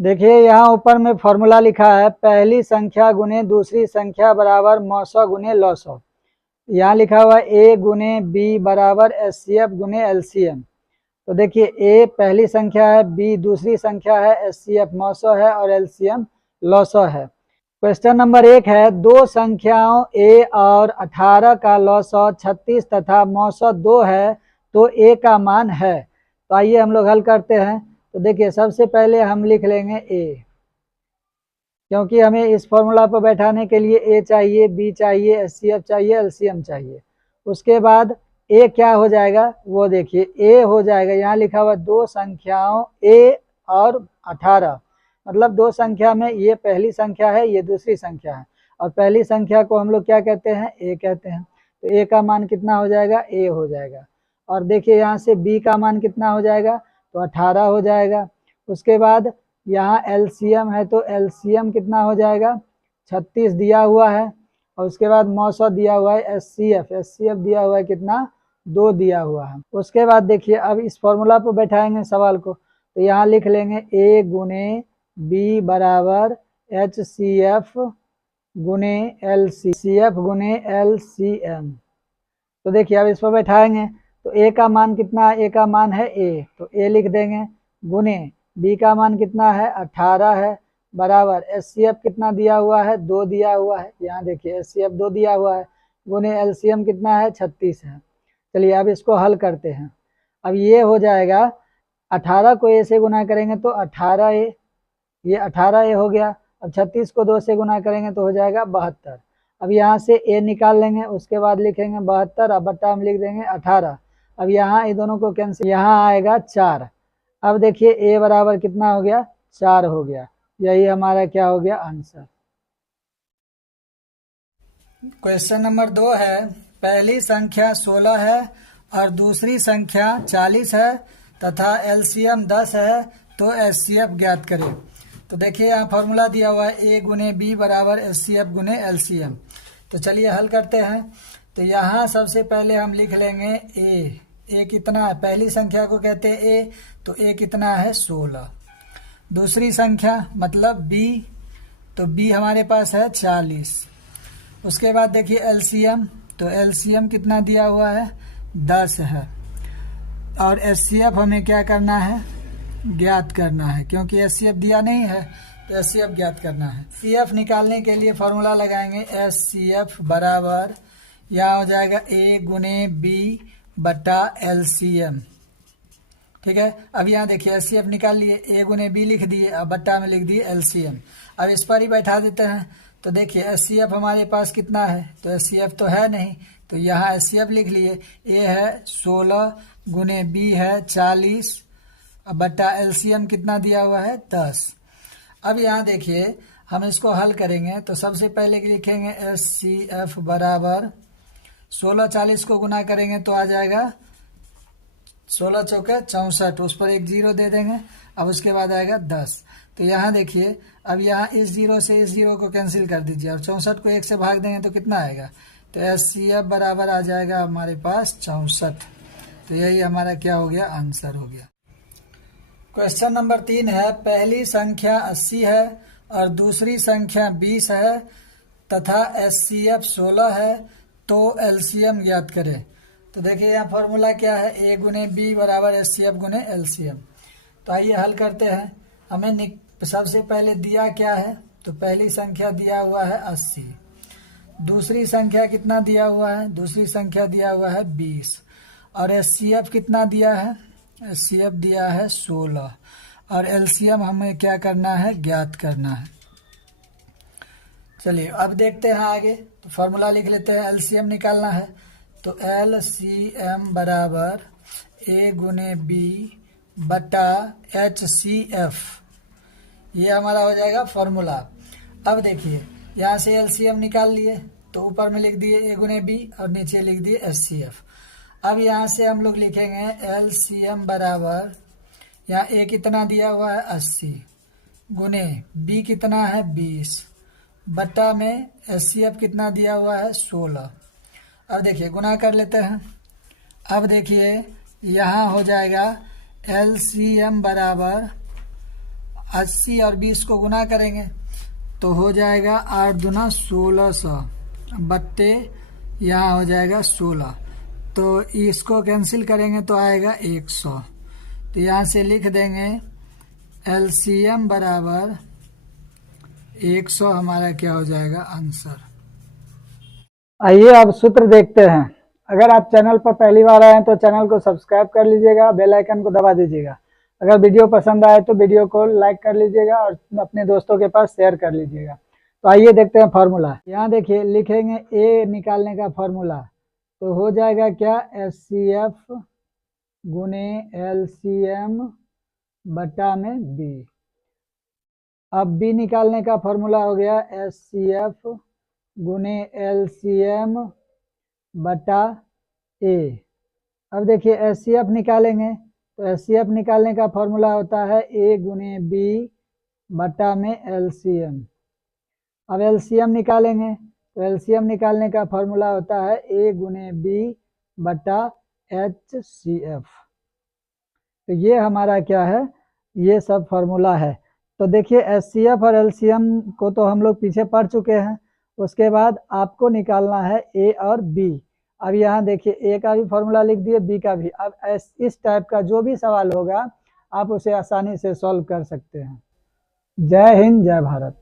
देखिए यहाँ ऊपर में फॉर्मूला लिखा है, पहली संख्या गुने दूसरी संख्या बराबर मौसा गुने लौसौ। यहाँ लिखा हुआ है ए गुने बी बराबर एचसीएफ गुने एलसीएम। तो देखिए ए पहली संख्या है, बी दूसरी संख्या है, एचसीएफ मौसौ है और एलसीएम लौसौ है। क्वेश्चन नंबर 1 है, दो संख्याओं ए और 18 का लौसौ 36 तथा मौसौ 2 है तो ए का मान है। तो आइए हम लोग हल करते हैं। तो देखिए सबसे पहले हम लिख लेंगे ए, क्योंकि हमें इस फॉर्मूला पर बैठाने के लिए ए चाहिए, बी चाहिए, एचसीएफ चाहिए, एलसीएम चाहिए। उसके बाद ए क्या हो जाएगा वो देखिए, ए हो जाएगा यहाँ लिखा हुआ दो संख्याओं ए और 18, मतलब दो संख्या में ये पहली संख्या है, ये दूसरी संख्या है, और पहली संख्या को हम लोग क्या कहते हैं, ए कहते हैं। तो ए का मान कितना हो जाएगा, ए हो जाएगा। और देखिए यहाँ से बी का मान कितना हो जाएगा, तो 18 हो जाएगा। उसके बाद यहाँ एलसीएम है, तो एलसीएम कितना हो जाएगा, 36 दिया हुआ है, और उसके बाद मौसौ दिया हुआ है, एचसीएफ दिया हुआ है कितना, 2 दिया हुआ है। उसके बाद देखिए अब इस फॉर्मूला पर बैठाएंगे सवाल को, तो यहाँ लिख लेंगे ए गुने बी बराबर एचसीएफ गुने एलसीएफ गुने एलसीएम। तो देखिए अब इस पर बैठाएंगे, तो ए का मान कितना है, ए का मान है ए, तो ए लिख देंगे, गुने बी का मान कितना है, 18 है, बराबर एचसीएफ कितना दिया हुआ है, 2 दिया हुआ है, यहाँ देखिए एचसीएफ 2 दिया हुआ है, गुने एलसीएम कितना है, 36 है। चलिए अब इसको हल करते हैं। अब ये हो जाएगा, 18 को ए से गुना करेंगे तो 18a, ये 18a हो गया। अब 36 को 2 से गुना करेंगे तो हो जाएगा 72। अब यहाँ से ए निकाल लेंगे, उसके बाद लिखेंगे 72, अब बट्टा में लिख देंगे 18। अब यहाँ ये दोनों को कैंसिल, यहाँ आएगा 4। अब देखिए ए बराबर कितना हो गया, 4 हो गया। यही हमारा क्या हो गया, आंसर। क्वेश्चन नंबर 2 है, पहली संख्या 16 है और दूसरी संख्या 40 है तथा एलसीएम 10 है, तो एचसीएफ ज्ञात करें। तो देखिए यहाँ फॉर्मूला दिया हुआ है ए गुने बी बराबर एचसीएफ गुने एलसीएम। तो चलिए हल करते हैं। तो यहाँ सबसे पहले हम लिख लेंगे ए कितना है, पहली संख्या को कहते हैं ए, तो ए कितना है, 16। दूसरी संख्या मतलब बी, तो बी हमारे पास है 40। उसके बाद देखिए एलसीएम, तो एलसीएम कितना दिया हुआ है, 10 है, और एचसीएफ हमें क्या करना है, ज्ञात करना है, क्योंकि एचसीएफ दिया नहीं है तो एचसीएफ ज्ञात करना है। सीएफ निकालने के लिए फॉर्मूला लगाएंगे, एचसीएफ बराबर यहाँ हो जाएगा ए गुने बी बटा एलसीएम। ठीक है, अब यहाँ देखिए एचसीएफ निकाल लिए, ए गुने बी लिख दिए, अब बट्टा में लिख दिए एलसीएम। अब इस पर ही बैठा देते हैं। तो देखिए एचसीएफ हमारे पास कितना है, तो एचसीएफ तो है नहीं, तो यहाँ एचसीएफ लिख लिए, ए है 16 गुने बी है 40, अब बट्टा एलसीएम कितना दिया हुआ है, 10। अब यहाँ देखिए हम इसको हल करेंगे, तो सबसे पहले लिखेंगे एचसीएफ बराबर 16 40 को गुना करेंगे तो आ जाएगा 16 चौके 64, उस पर एक जीरो दे देंगे। अब उसके बाद आएगा 10। तो यहाँ देखिए अब यहाँ इस जीरो से इस जीरो को कैंसिल कर दीजिए, और 64 को 1 से भाग देंगे तो कितना आएगा, तो एचसीएफ बराबर आ जाएगा हमारे पास 64। तो यही हमारा क्या हो गया, आंसर हो गया। क्वेश्चन नंबर 3 है, पहली संख्या 80 है और दूसरी संख्या 20 है तथा एचसीएफ 16 है, तो एलसीएम ज्ञात करें। तो देखिए यहाँ फॉर्मूला क्या है, ए गुने बी बराबर एचसीएफ गुने एलसीएम। तो आइए हल करते हैं। हमें सबसे पहले दिया क्या है, तो पहली संख्या दिया हुआ है 80, दूसरी संख्या कितना दिया हुआ है, दूसरी संख्या दिया हुआ है 20, और एचसीएफ कितना दिया है, एचसीएफ दिया है 16, और एलसीएम हमें क्या करना है, ज्ञात करना है। चलिए अब देखते हैं आगे। तो फॉर्मूला लिख लेते हैं, एलसीएम निकालना है, तो एलसीएम बराबर ए गुने बी बटा एचसीएफ, ये हमारा हो जाएगा फॉर्मूला। अब देखिए यहाँ से एलसीएम निकाल लिए, तो ऊपर में लिख दिए ए गुने बी और नीचे लिख दिए एचसीएफ। अब यहाँ से हम लोग लिखेंगे एलसीएम बराबर, यहाँ ए कितना दिया हुआ है 80 गुने बी कितना है 20 बट्टा में एचसीएफ कितना दिया हुआ है 16। अब देखिए गुना कर लेते हैं। अब देखिए यहाँ हो जाएगा एलसीएम बराबर 80 और 20 को गुना करेंगे तो हो जाएगा 8 दूना 1600 बट्टे यहाँ हो जाएगा 16। तो इसको कैंसिल करेंगे तो आएगा 100। तो यहाँ से लिख देंगे एलसीएम बराबर 100 हमारा क्या हो जाएगा आंसर। आइए अब सूत्र देखते हैं। अगर आप चैनल पर पहली बार आए हैं तो चैनल को सब्सक्राइब कर लीजिएगा, बेल आइकन को दबा दीजिएगा। अगर वीडियो पसंद आए तो वीडियो को लाइक कर लीजिएगा और अपने दोस्तों के पास शेयर कर लीजिएगा। तो आइए देखते हैं फार्मूला। यहाँ देखिए लिखेंगे ए निकालने का फार्मूला तो हो जाएगा क्या एचसीएफ गुने एलसीएम बटा में बी। अब बी निकालने का फार्मूला हो गया एचसीएफ गुने एलसीएम बटा ए। अब देखिए एचसीएफ निकालेंगे तो एचसीएफ निकालने का फार्मूला होता है ए गुने बी बटा में एलसीएम। अब एलसीएम निकालेंगे तो एलसीएम निकालने का फार्मूला होता है ए गुने बी बटा एचसीएफ। तो ये हमारा क्या है, ये सब फार्मूला है। तो देखिए एचसीएफ और एलसीएम को तो हम लोग पीछे पढ़ चुके हैं। उसके बाद आपको निकालना है ए और बी। अब यहाँ देखिए ए का भी फार्मूला लिख दिए, बी का भी। अब इस टाइप का जो भी सवाल होगा आप उसे आसानी से सॉल्व कर सकते हैं। जय हिंद, जय भारत।